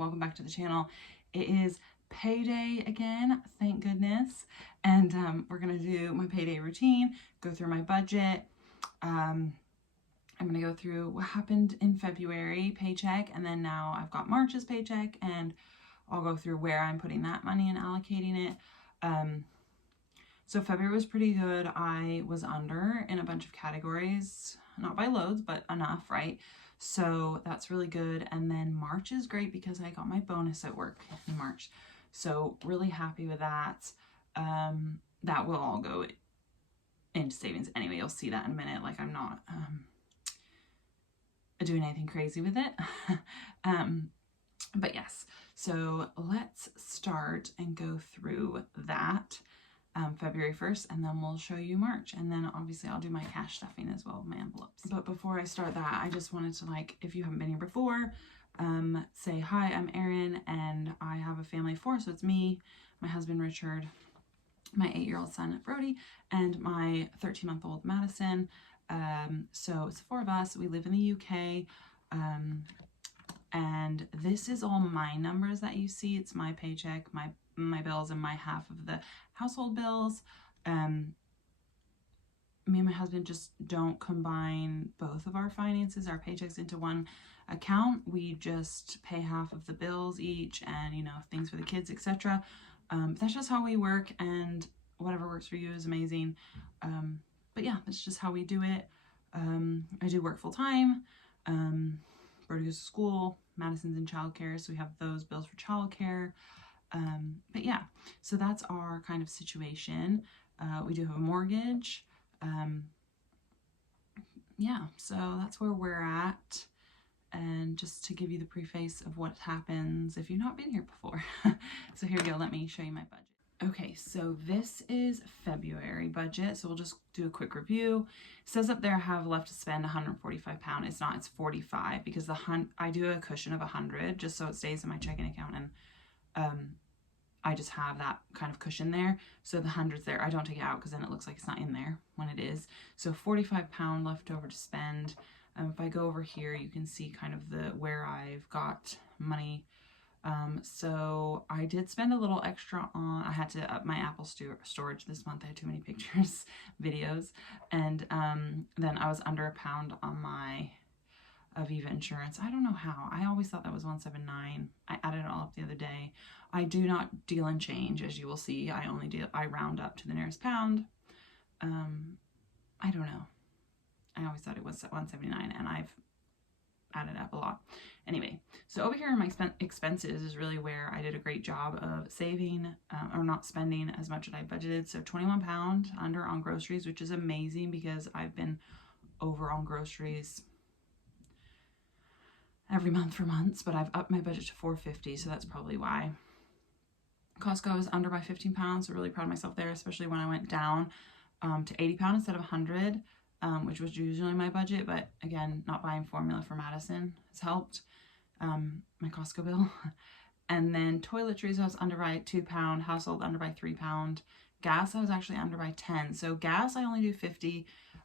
welcome back to the channel. It is payday again, thank goodness. And we're gonna do my payday routine, go through my budget. I'm gonna go through what happened in February paycheck, and then now I've got March's paycheck, and I'll go through where I'm putting that money and allocating it. So February was pretty good. I was under in a bunch of categories, not by loads, but enough, right? So that's really good. And then March is great because I got my bonus at work in March. So really happy with that. That will all go into savings anyway. You'll see that in a minute. Like, I'm not doing anything crazy with it. But yes, so let's start and go through that. February 1st, and then we'll show you March, and then obviously I'll do my cash stuffing as well, my envelopes. But before I start that, I just wanted to, like, if you haven't been here before, say hi, I'm Erin, and I have a family of 4, so it's me, my husband Richard, my 8-year-old son Brody, and my 13-month-old Madison. So it's 4 of us. We live in the UK, and this is all my numbers that you see. It's my paycheck, my bills, and my half of the household bills. Me and my husband just don't combine both of our finances, our paychecks, into one account. We just pay half of the bills each, and things for the kids, etc. That's just how we work, and whatever works for you is amazing. But yeah, that's just how we do it. I do work full time. Brody goes to school. Madison's in childcare, so we have those bills for childcare. But yeah, so that's our kind of situation. We do have a mortgage. Yeah, so that's where we're at. And just to give you the preface of what happens if you've not been here before. So here we go. Let me show you my budget. Okay, so this is February budget. So we'll just do a quick review. It says up there I have left to spend £145. It's not, it's 45, because I do a cushion of 100 just so it stays in my checking account, and I just have that kind of cushion there. So the 100's there. I don't take it out because then it looks like it's not in there when it is. So £45 left over to spend. If I go over here, you can see kind of where I've got money. So I did spend a little extra on, I had to up my Apple storage this month. I had too many pictures, videos. And then I was under £1 on my Aviva insurance. I don't know how. I always thought that was $179. I added it all up the other day. I do not deal in change, as you will see. I round up to the nearest pound. I don't know. I always thought it was $179, and I've added up a lot. Anyway, so over here in my expenses is really where I did a great job of saving, or not spending as much as I budgeted. So £21 under on groceries, which is amazing because I've been over on groceries every month for months, but I've upped my budget to $4.50, so that's probably why. Costco is under by £15, so really proud of myself there, especially when I went down to £80 instead of $100, which was usually my budget. But again, not buying formula for Madison has helped my Costco bill. And then toiletries, I was under by £2, household under by £3. Gas, I was actually under by 10. So gas, I only do 50.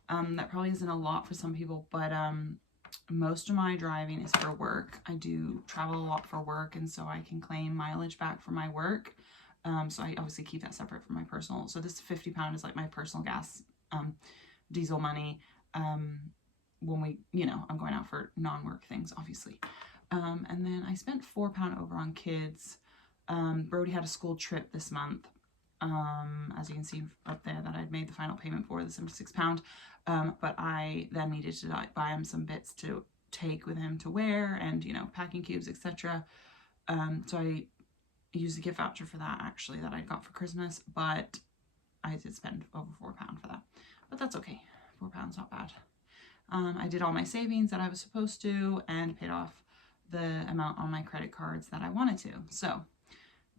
That probably isn't a lot for some people, but most of my driving is for work. I do travel a lot for work, and so I can claim mileage back for my work. So I obviously keep that separate from my personal. So this £50 is like my personal gas, diesel money, when I'm going out for non-work things, obviously. And then I spent £4 over on kids. Brody had a school trip this month. As you can see up there, that I'd made the final payment for, the £76. But I then needed to buy him some bits to take with him to wear, and packing cubes, etc. So I used a gift voucher for that, actually, that I got for Christmas, but I did spend over £4 for that, but that's okay. £4 not bad. I did all my savings that I was supposed to, and paid off the amount on my credit cards that I wanted to. So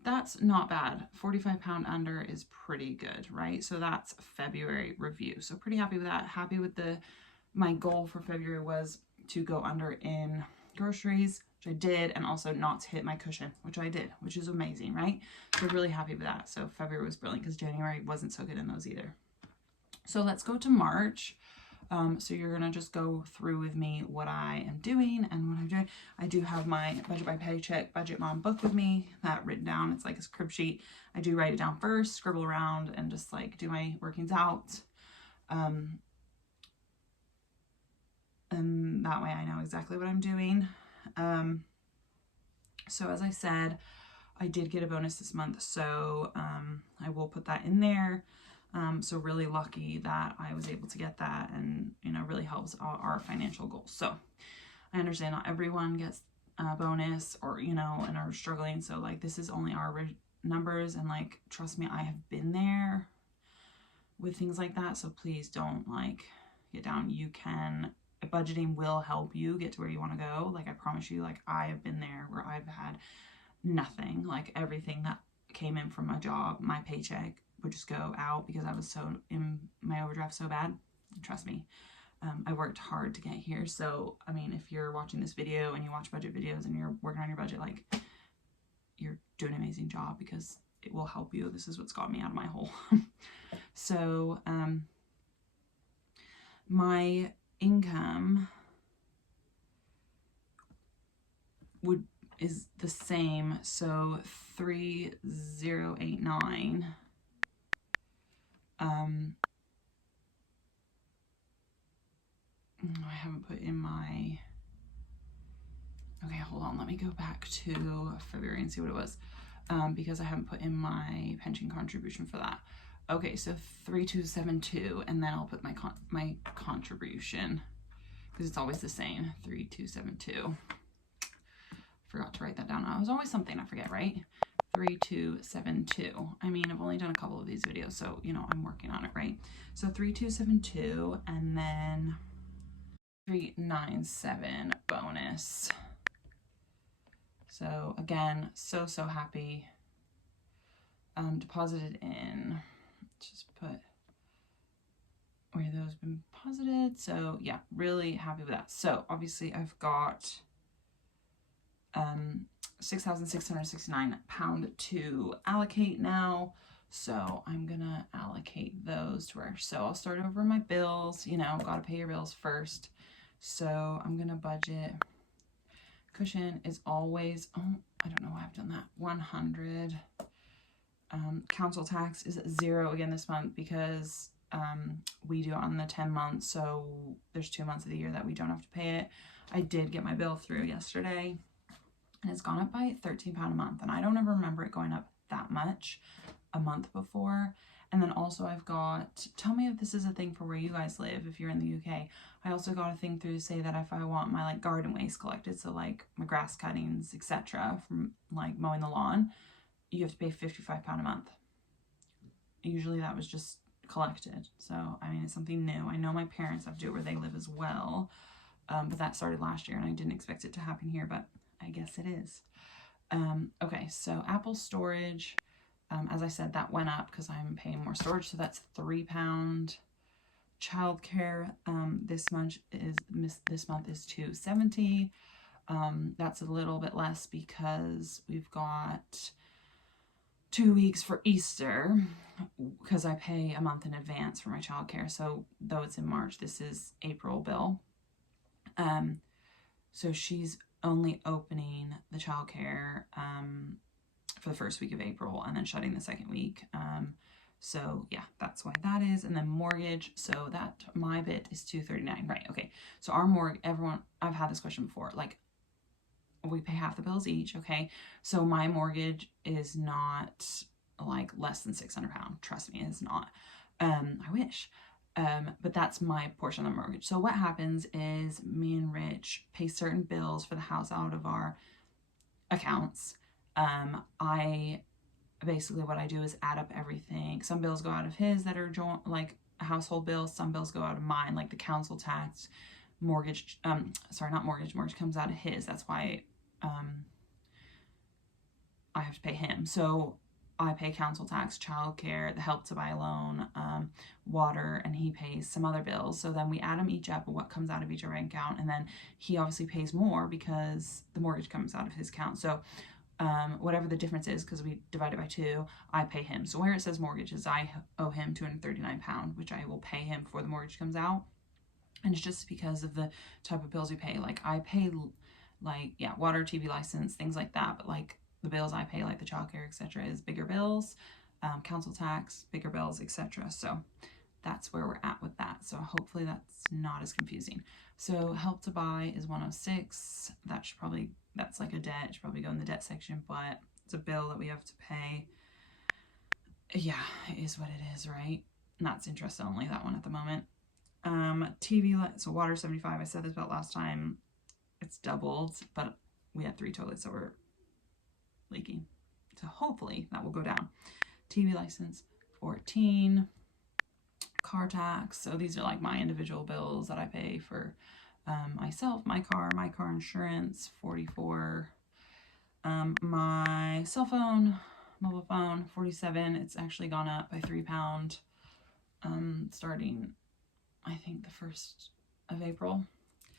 that's not bad. £45 under is pretty good, right? So that's February review. So pretty happy with that. Happy with my goal for February was to go under in groceries, which I did, and also not to hit my cushion, which I did, which is amazing, right? So really happy with that. So February was brilliant because January wasn't so good in those either. So let's go to March. So you're gonna just go through with me what I am doing and what I'm doing. I do have my Budget by Paycheck Budget Mom book with me, that written down. It's like a crib sheet. I do write it down first, scribble around, and just like do my workings out. And that way I know exactly what I'm doing. So as I said, I did get a bonus this month, so I will put that in there. So really lucky that I was able to get that, and you know, really helps our financial goals. So I understand not everyone gets a bonus, or you know, and are struggling. So like, this is only our numbers, and like, trust me, I have been there with things like that. So please don't like get down. You can, budgeting will help you get to where you want to go. Like I promise you, like I have been there where I've had nothing, like everything that came in from my job, my paycheck would just go out because I was so in my overdraft so bad. Trust me, I worked hard to get here. So I mean, if you're watching this video and you watch budget videos and you're working on your budget, like you're doing an amazing job, because it will help you. This is what's got me out of my hole. So my income is the same, so 3089. I haven't put in my, okay, hold on, let me go back to February and see what it was, because I haven't put in my pension contribution for that. Okay, so 3272, and then I'll put my contribution, because it's always the same, 3272. Forgot to write that down. It was always something I forget, right? 3272. I mean, I've only done a couple of these videos, so you know, I'm working on it, right? So 3272, and then 397 bonus. So again, so happy. Deposited in, just put where those been deposited. So yeah, really happy with that. So obviously I've got £6,669 to allocate now. So I'm gonna allocate those to where, so I'll start over my bills, you know, gotta pay your bills first. So I'm gonna budget. Cushion is always, oh, I don't know why I've done that, 100. Council tax is 0 again this month, because we do it on the 10 months, so there's 2 months of the year that we don't have to pay it. I did get my bill through yesterday, and it's gone up by £13 a month, and I don't ever remember it going up that much a month before. And then also I've got, tell me if this is a thing for where you guys live, if you're in the UK. I also got a thing through to say that if I want my like garden waste collected, so like my grass cuttings, etc., from like mowing the lawn, you have to pay £55 a month. Usually that was just collected. So I mean, it's something new. I know my parents have to do it where they live as well, but that started last year, and I didn't expect it to happen here, but I guess it is. Okay, so Apple storage, as I said, that went up because I'm paying more storage, so that's £3. Childcare, this month is $270. That's a little bit less because we've got 2 weeks for Easter, because I pay a month in advance for my childcare. So though it's in March, this is April bill. So she's only opening the childcare for the first week of April, and then shutting the second week. So yeah, that's why that is. And then mortgage, so that my bit is $239, right? Okay, so our mortgage, everyone, I've had this question before, like we pay half the bills each, okay? So my mortgage is not like less than £600. Trust me, it's not. I wish. But that's my portion of the mortgage. So what happens is me and Rich pay certain bills for the house out of our accounts. I basically, what I do is add up everything. Some bills go out of his that are joint, like household bills. Some bills go out of mine, like the council tax, mortgage. Sorry, not mortgage. Mortgage comes out of his. That's why I have to pay him. So I pay council tax, childcare, the help to buy a loan, water, and he pays some other bills. So then we add them each up, what comes out of each of our bank account, and then he obviously pays more because the mortgage comes out of his account. So whatever the difference is, because we divide it by 2, I pay him. So where it says mortgages, I owe him £239, which I will pay him before the mortgage comes out. And it's just because of the type of bills we pay. Like I pay like, yeah, water, TV license, things like that. But like the bills I pay, like the childcare, etc., is bigger bills, council tax, bigger bills, etc. So that's where we're at with that. So hopefully that's not as confusing. So help to buy is 106. That should probably, that's like a debt. It should probably go in the debt section, but it's a bill that we have to pay. Yeah, it is what it is, right? And that's interest only, that one at the moment. TV, so water 75. I said this about last time. It's doubled, but we had 3 toilets that were leaking. So hopefully that will go down. TV license 14. Car tax. So these are like my individual bills that I pay for myself, my car insurance 44. My cell phone, mobile phone 47. It's actually gone up by £3 starting I think the 1st of April.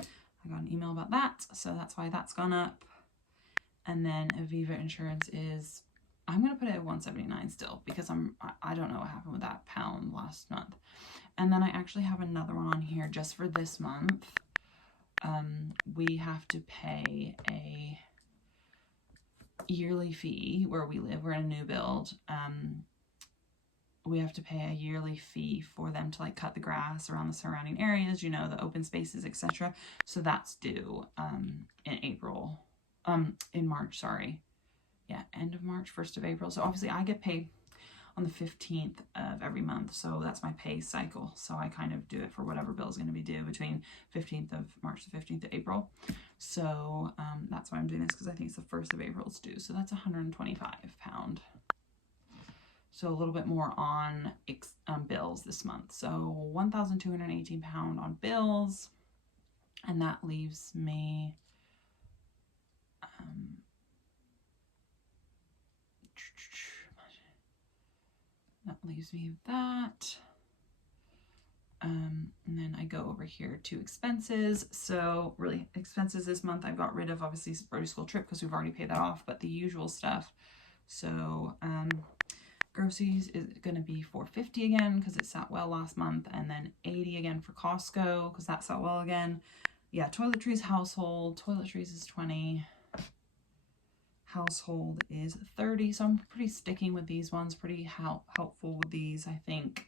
I got an email about that, so that's why that's gone up. And then Aviva insurance is, I'm going to put it at 179 still, because I don't know what happened with that pound last month. And then I actually have another one on here just for this month. We have to pay a yearly fee where we live. We're in a new build. We have to pay a yearly fee for them to like cut the grass around the surrounding areas, you know, the open spaces, etc. So that's due in March, sorry. Yeah, end of March, 1st of April. So obviously I get paid on the 15th of every month. So that's my pay cycle. So I kind of do it for whatever bill is going to be due between 15th of March to 15th of April. So that's why I'm doing this, because I think it's the 1st of April it's due. So that's £125. So a little bit more on bills this month. So £1,218 on bills. And that leaves me that. And then I go over here to expenses. So really expenses this month, I've got rid of obviously produce school trip because we've already paid that off, but the usual stuff. So groceries is going to be $4.50 again because it sat well last month, and then $80 again for Costco because that sat well again. Yeah, toiletries, household, toiletries is $20. Household is $30. So I'm pretty sticking with these ones, pretty helpful with these, I think,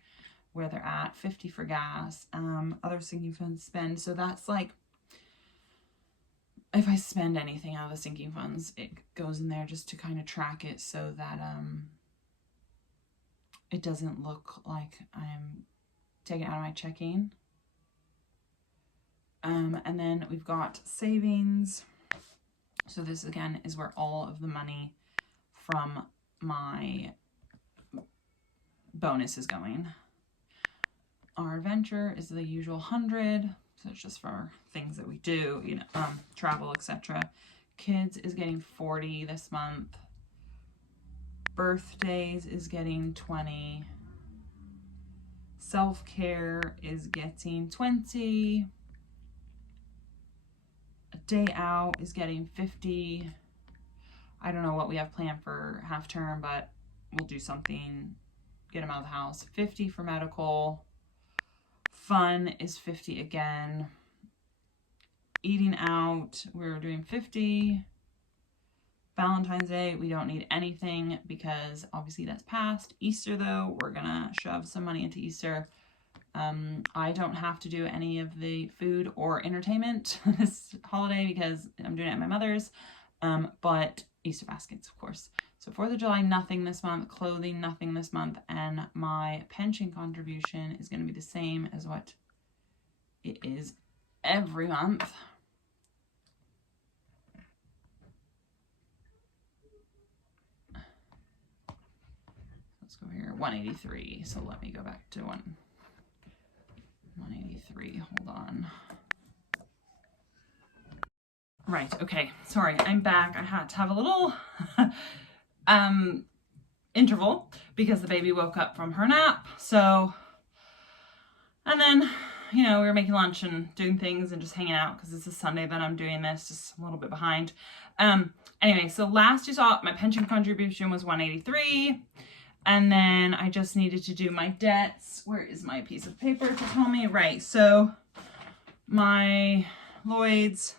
where they're at. $50 for gas. Other sinking funds spend. So that's like, if I spend anything out of the sinking funds, it goes in there just to kind of track it so that it doesn't look like I'm taking it out of my checking. And then we've got savings. So this again is where all of the money from my bonus is going. Our adventure is the usual 100. So it's just for things that we do, you know, travel, etc. Kids is getting 40 this month. Birthdays is getting 20. Self-care is getting 20. A day out is getting 50. I don't know what we have planned for half term, but we'll do something, get them out of the house. 50 for medical. Fun is 50 again. Eating out, we're doing 50. Valentine's Day, we don't need anything because obviously that's past. Easter though, we're gonna shove some money into Easter. I don't have to do any of the food or entertainment this holiday because I'm doing it at my mother's, but Easter baskets, of course. So 4th of July, nothing this month. Clothing, nothing this month. And my pension contribution is going to be the same as what it is every month. Let's go here, 183. So let me go back to 183. Hold on. Right, okay. Sorry, I'm back. I had to have a little interval because the baby woke up from her nap. So, and then, you know, we were making lunch and doing things and just hanging out because it's a Sunday that I'm doing this, just a little bit behind. Anyway, so last you saw my pension contribution was 183. And then I just needed to do my debts. Where is my piece of paper to tell me? Right, so my Lloyd's,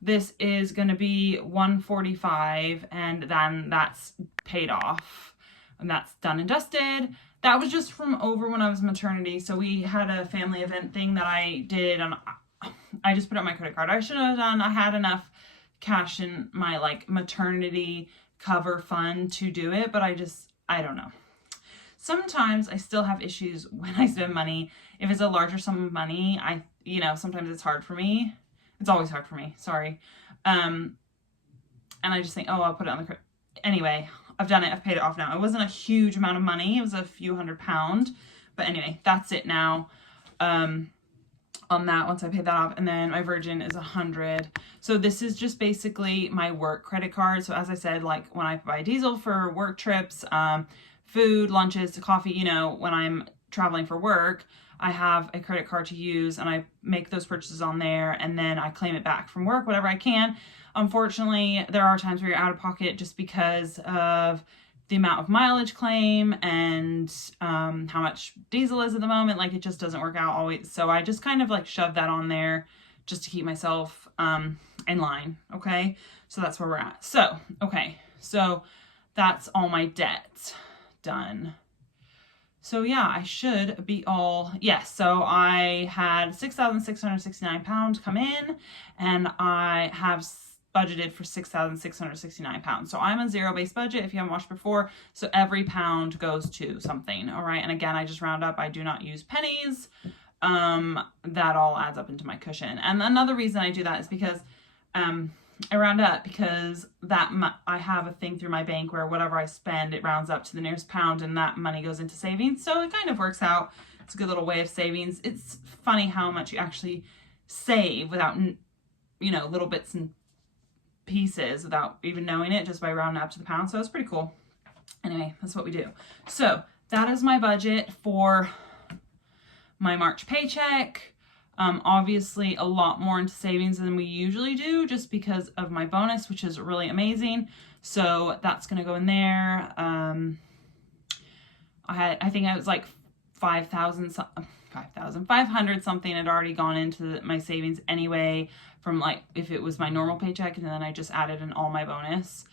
this is going to be $145, and then that's paid off, and that's done and dusted. That was just from over when I was maternity. So we had a family event thing that I did, and I just put up my credit card. I should have done, I had enough cash in my like maternity cover fund to do it, but I don't know. Sometimes I still have issues when I spend money. If it's a larger sum of money, sometimes it's hard for me. It's always hard for me, sorry. And I just think, oh, I'll put it on the credit. Anyway, I've done it. I've paid it off now. It wasn't a huge amount of money. It was a few £100. But anyway, that's it now. On that, once I paid that off, and then my Virgin is 100. So this is just basically my work credit card. So as I said, like when I buy diesel for work trips, food, lunches, coffee, when I'm traveling for work, I have a credit card to use, and I make those purchases on there, and then I claim it back from work, whatever I can. Unfortunately, there are times where you're out of pocket just because of the amount of mileage claim and how much diesel is at the moment. Like, it just doesn't work out always. So I just kind of like shove that on there just to keep myself in line. Okay, so that's where we're at. So okay, so that's all my debt done. So yeah, I should be all, yes. So I had 6,669 pounds come in, and I have budgeted for 6,669 pounds. So I'm a zero-based budget, if you haven't watched before. So every pound goes to something, all right? And again, I just round up. I do not use pennies. That all adds up into my cushion. And another reason I do that is because I round up, because I have a thing through my bank where whatever I spend, it rounds up to the nearest pound, and that money goes into savings. So it kind of works out. It's a good little way of savings. It's funny how much you actually save without, little bits and pieces without even knowing it, just by rounding up to the pound. So it's pretty cool. Anyway, that's what we do. So that is my budget for my March paycheck. Obviously a lot more into savings than we usually do, just because of my bonus, which is really amazing. So that's going to go in there. I think I was like 500 something had already gone into my savings anyway, from like if it was my normal paycheck, and then I just added in all my bonus.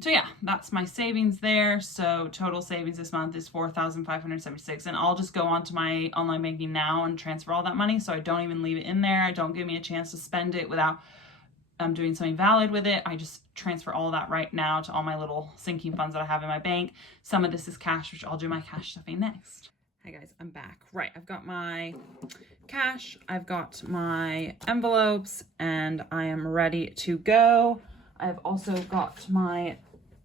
So yeah, that's my savings there. So total savings this month is 4,576, and I'll just go onto my online banking now and transfer all that money. So I don't even leave it in there. Don't give me a chance to spend it without doing something valid with it. I just transfer all that right now to all my little sinking funds that I have in my bank. Some of this is cash, which I'll do my cash stuffing next. Hi guys, I'm back. Right, I've got my cash, I've got my envelopes, and I am ready to go. I've also got my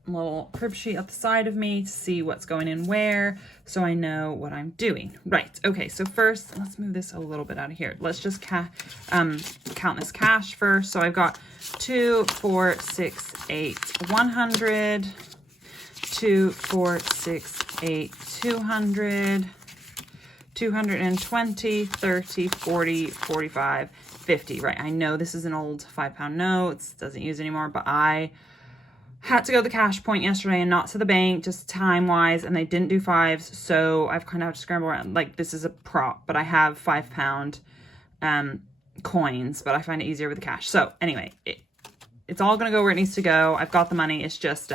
little crib sheet at the side of me to see what's going in where, so I know what I'm doing. Right, okay, so first, let's move this a little bit out of here. Let's just count this cash first. So I've got 2, 4, 6, 8, 100, 2, 4, 6, 8, 200, 220, 30, 40, 45, 50. Right, I know this is an old £5 note, doesn't use anymore, but I had to go to the cash point yesterday and not to the bank, just time-wise, and they didn't do fives, so I've kind of had to scramble around. Like, this is a prop, but I have £5 coins, but I find it easier with the cash. So anyway, it's all gonna go where it needs to go. I've got the money. It's just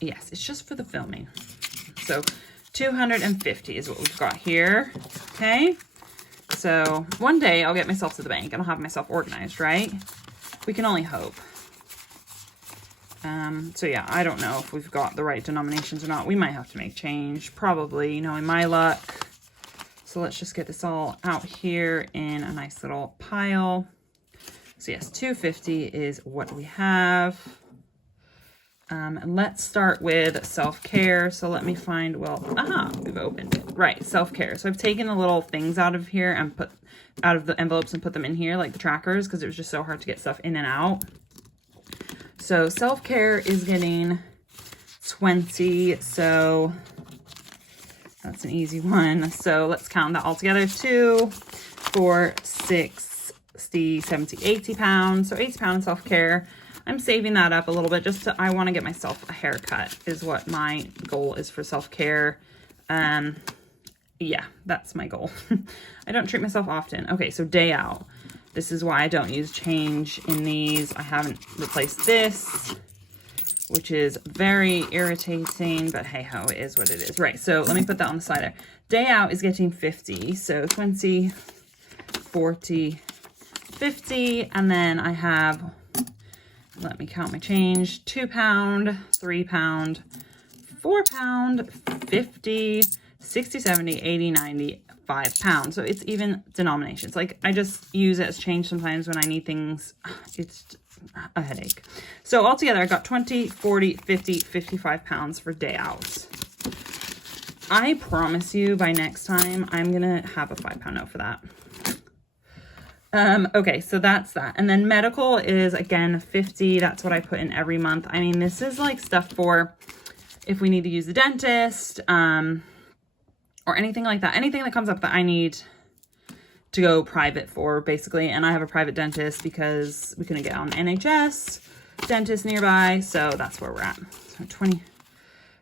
yes, it's just for the filming. So 250 is what we've got here. Okay, so one day I'll get myself to the bank and I'll have myself organized, right? We can only hope. So yeah, I don't know if we've got the right denominations or not. We might have to make change, probably, knowing my luck. So let's just get this all out here in a nice little pile. So yes, 250 is what we have. And let's start with self-care. So let me find, we've opened it. Right, self-care. So I've taken the little things out of here and put out of the envelopes and put them in here, like the trackers, because it was just so hard to get stuff in and out. So self-care is getting 20, so that's an easy one. So let's count that all together. 2, 4, 6, 70, 80 pounds. So 80 pounds self-care. I'm saving that up a little bit just to, I want to get myself a haircut is what my goal is for self-care. yeah, that's my goal. I don't treat myself often. Okay, so day out. This is why I don't use change in these. I haven't replaced this, which is very irritating, but hey ho, it is what it is. Right, so let me put that on the side there. Day out is getting 50, so 20, 40, 50, and then I have, let me count my change, £2, £3, £4, 50, 60, 70, 80, 90, £5. So it's even denominations. Like I just use it as change sometimes when I need things. It's a headache. So altogether I got 20, 40, 50, 55 pounds for day out. I promise you by next time I'm gonna have a £5 note for that. Okay, so that's that. And then medical is again 50. That's what I put in every month. I mean, this is like stuff for if we need to use the dentist, or anything like that. Anything that comes up that I need to go private for, basically. And I have a private dentist because we couldn't get on NHS dentist nearby. So that's where we're at. So 20.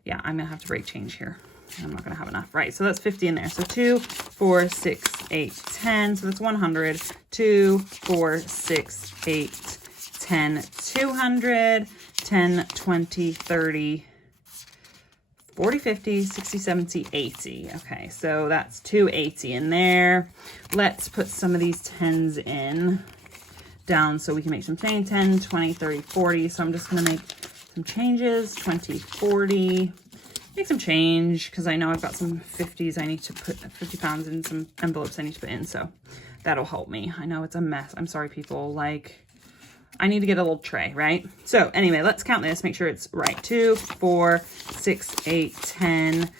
Yeah, I'm going to have to break change here. I'm not going to have enough. Right, so that's 50 in there. So 2, 4, 6, 8, 10. So that's 100. 2, 4, 6, 8, 10, 200, 10, 20, 30, 40, 50, 60, 70, 80. Okay, so that's 280 in there. Let's put some of these 10s in down so we can make some change. 10, 20, 30, 40. So I'm just going to make some changes. 20, 40. Make some change because I know I've got some 50s I need to put, 50 pounds in some envelopes I need to put in. So that'll help me. I know it's a mess. I'm sorry, people. Like, I need to get a little tray, right? So anyway, let's count this, make sure it's right. 2, 4, 6, 8, 10,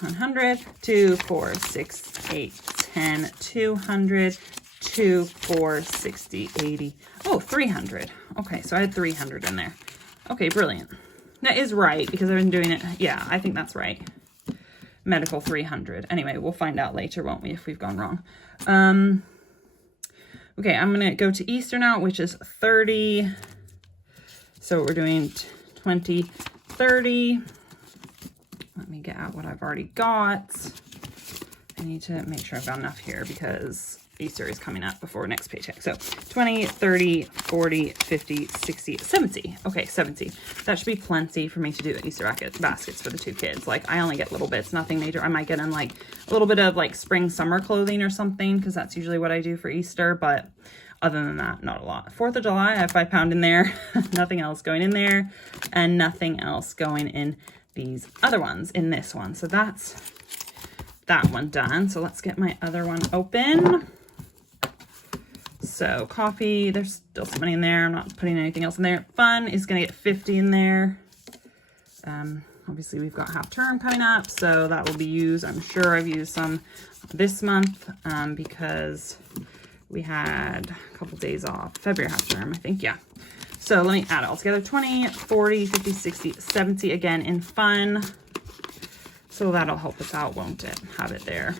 100, 2, 4, 6, 8, 10, 200, 2, 4, 60, 80. Oh, 300. Okay, so I had 300 in there. Okay, brilliant. That is right because I've been doing it. Yeah, I think that's right. Medical 300. Anyway, we'll find out later, won't we, if we've gone wrong. Okay, I'm going to go to Easter now, which is 30. So we're doing 20, 30. Let me get out what I've already got. I need to make sure I've got enough here because Easter is coming up before next paycheck. So 20, 30, 40, 50, 60, 70. Okay, 70. That should be plenty for me to do the Easter baskets for the 2 kids. Like, I only get little bits, nothing major. I might get in like a little bit of like spring, summer clothing or something because that's usually what I do for Easter. But other than that, not a lot. 4th of July, I have £5 in there. Nothing else going in there. And nothing else going in these other ones in this one. So that's that one done. So let's get my other one open. So coffee, there's still some money in there. I'm not putting anything else in there. Fun is going to get 50 in there. Obviously, we've got half term coming up, so that will be used. I'm sure I've used some this month because we had a couple days off. February half term, I think. Yeah. So let me add it all together. 20, 40, 50, 60, 70 again in fun. So that'll help us out, won't it? Have it there.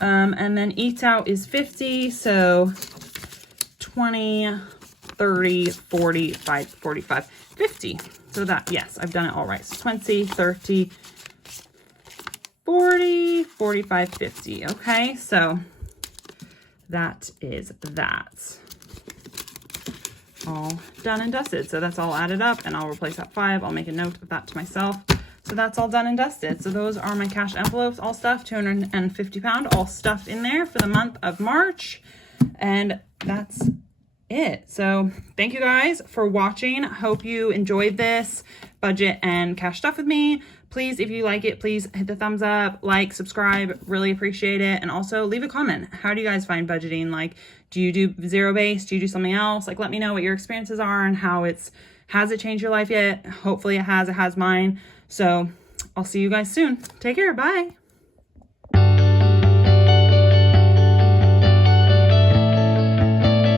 And then eat out is 50, so 20, 30, 45, 45, 50. So that, yes, I've done it all right. So 20, 30, 40, 45, 50. Okay, so that is that. All done and dusted. So that's all added up, and I'll replace that 5. I'll make a note of that to myself. So that's all done and dusted. So those are my cash envelopes, all stuffed, £250, all stuffed in there for the month of March. And that's it. So thank you guys for watching. Hope you enjoyed this budget and cash stuff with me. Please, if you like it, please hit the thumbs up, like, subscribe, really appreciate it. And also leave a comment. How do you guys find budgeting? Like, do you do zero-based? Do you do something else? Like, let me know what your experiences are and how has it changed your life yet? Hopefully it has mine. So I'll see you guys soon. Take care. Bye.